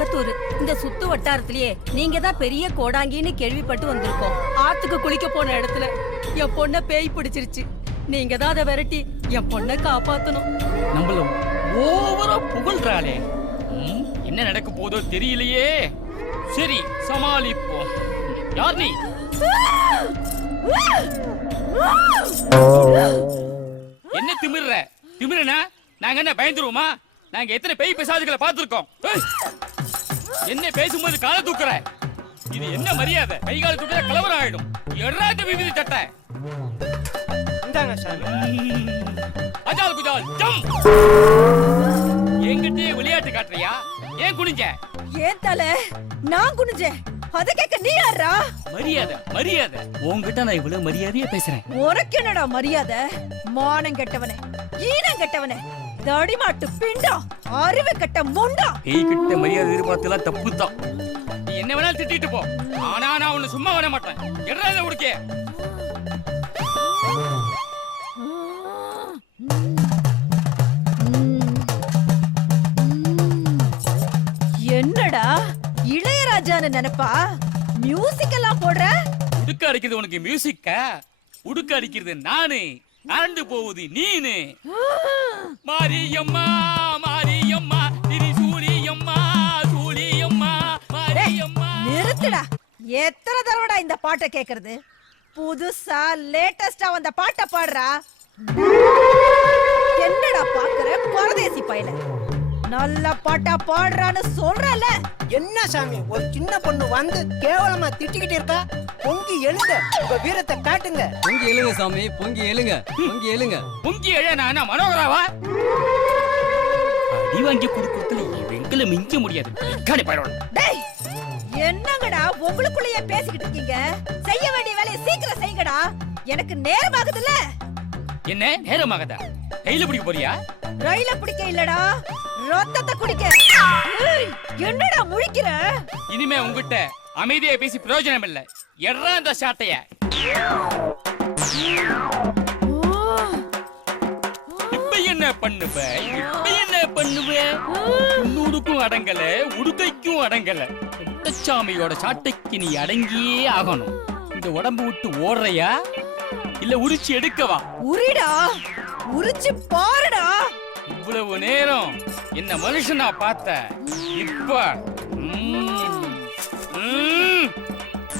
கத்தூர் இந்த சுத்து வட்டாரத்திலேயே நீங்க தான் பெரிய கோடாங்கின்னு கேள்விப்பட்டு வந்திருக்கோம். ஆத்துக்கு குளிக்க போன இடத்துல என் பொண்ண பேய் பிடிச்சிருச்சு. நீங்க தான் அதை விரட்டி என் பொண்ணை காப்பாத்தணும். நம்மள ஓவரா புகழ்றாளே. என்ன நடக்க போதோ தெரியலையே. சரி சமாளிப்போம். யார் நீ? என்ன திமிர்ற? திமிரனா நாங்க என்ன பயந்துருவோமா? நாங்க எத்தனை பேய் பிசாதுகளை பார்த்துருக்கோம்? என்ன பேசும்போது காலை தூக்குற? இது என்ன மரியாதை? கை கால தூக்குற கலவரம் ஆயிடும் சட்டை. இந்தாங்க சாமி. அஜால் குஜால் ஜம்! என்கிட்டயே விளையாட்டு காட்டுறியா? ஏன் குனிஞ்ச? ஏன் தல? நான் குனிஞ்சேன் அத கேட்க நீ யாரா மரியாதை மரியாதை. உன்கிட்ட நான் இவ்வளவு மரியாதையா பேசுறேன். உனக்கு என்னடா மரியாதை? மானம் கெட்டவனே ஈனம் கெட்டவனே. தடிமாட்டு பிண்டம் அறிவு கெட்ட முண்டா. பேய் கிட்ட மரியாதை எதிர்பார்த்தெல்லாம் தப்பு தான் நீ என்ன வேணாலும் திட்டிட்டு போ. ஆனா நான் உன்னை சும்மா விட மாட்டேன். எறாத உடுக்கே என்னடா இளையராஜான்னு நினைப்பா? மியூசிக் எல்லாம் போடுற? உடுக்க அடிக்கிறது உனக்கு மியூசிக்கா உடுக்க அடிக்கிறது நானு. அரண்டு போகுது நீனு. மாரியம்மா மாரியம்மா திரி சூரியம்மா சூரியம்மா மாரியம்மா. நிறுத்துடா. எத்தனை தடவைடா இந்த பாட்டை கேக்குறது? புதுசா லேட்டஸ்டா வந்த பாட்டை பாடுறா. என்னடா பாக்குற? பரதேசி பையல நல்ல பாட்டா பாடுறான்னு சொல்றல. என்ன சாமி ஒரு சின்ன பொண்ணு வந்து கேவலமா திட்டிக்கிட்டு இருக்கா? பொங்கி எழுங்க உங்க வீரத்தை காட்டுங்க. பொங்கி எழுங்க சாமி பொங்கி எழுங்க பொங்கி எழுங்க. பொங்கி எழ நான் மனோகராவா? அடி வாங்கி கொடுக்கறதுல வெங்கல மிஞ்ச முடியாது. காணி பரவாயில்ல டேய் என்னங்கடா உங்களுக்குள்ளேயே பேசிக்கிட்டு இருக்கீங்க? செய்ய வேண்டிய வேலையை சீக்கிரம் செய்யுங்கடா எனக்கு நேரமாகுதுல்ல. என்ன நேரமாகதா? கையில பிடிக்க போறியா? ரயில பிடிக்க இல்லடா. ரத்தத்தை குடிக்க. என்னடா முழிக்கிற? இனிமே உங்ககிட்ட அமைதியா பேசி பிரயோஜனம் இல்ல எறா அந்த சாட்டைய. இப்ப என்ன பண்ணுவ? இப்ப என்ன பண்ணுவ? உன்னுடுக்கும் அடங்கல உடுக்கைக்கும் அடங்கல. சாட்டைக்கு நீ அடங்கியே ஆகணும். இந்த உடம்பு விட்டு ஓடுறையா? இல்ல உரிச்சு எடுக்கவா? உரிடா. உரிச்சு பாருடா. இவ்வளவு நேரம் என்ன மனுஷனா பார்த்த? இப்ப ம், ம்,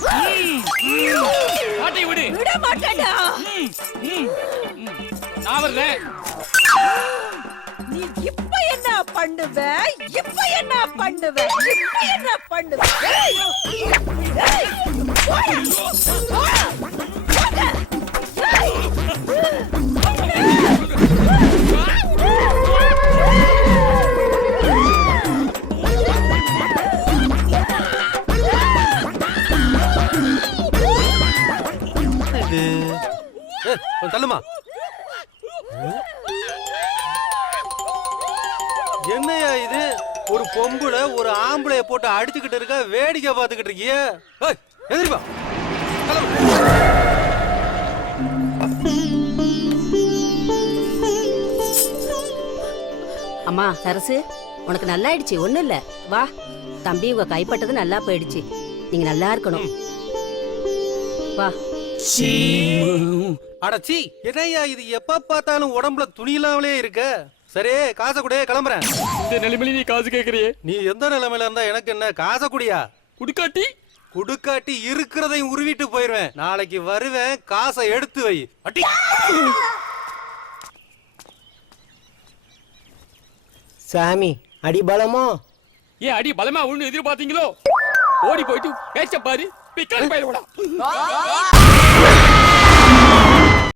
ம், ம். பாட்டை விடு. விட மாட்டேன்டா. ம், ம், ம். நான் வரேன் நீ இப்ப என்ன பண்ணுவ? இப்ப என்ன பண்ணுவ? இப்ப என்ன பண்ணுவ? கொஞ்சம் தள்ளுமா. என்னையா இது? ஒரு பொம்புல ஒரு ஆம்பளைய போட்டு அடிச்சுக்கிட்டு இருக்க வேடிக்கை பார்த்துக்கிட்டு இருக்கிய? ஏய், எதிரிப்பா. அம்மா சரசு உனக்கு நல்லா ஆயிடுச்சு ஒண்ணும் இல்ல. வா தம்பி உங்க கைப்பட்டது நல்லா போயிடுச்சு. நீங்க நல்லா இருக்கணும். வா. அடச்சி என்னய்யா இது? எப்ப பார்த்தாலும் உடம்புல துணி இல்லாமலே இருக்க. சரி காசை கூட கிளம்புறேன். இந்த நிலைமையில நீ காசு கேக்குறியே? நீ எந்த நிலைமையில இருந்தா எனக்கு என்ன? காசை குடியா? குடுக்காட்டி? குடுக்காட்டி இருக்கிறதையும் உருவிட்டு போயிருவேன். நாளைக்கு வருவேன் காசை எடுத்து வை. அட்டி சாமி அடிபலமோ ஏன் அடி பலமா ஒண்ணு எதிர்பார்த்தீங்களோ? ஓடி போயிட்டு பேச்ச பாரு. பிக்காரி பயிரோட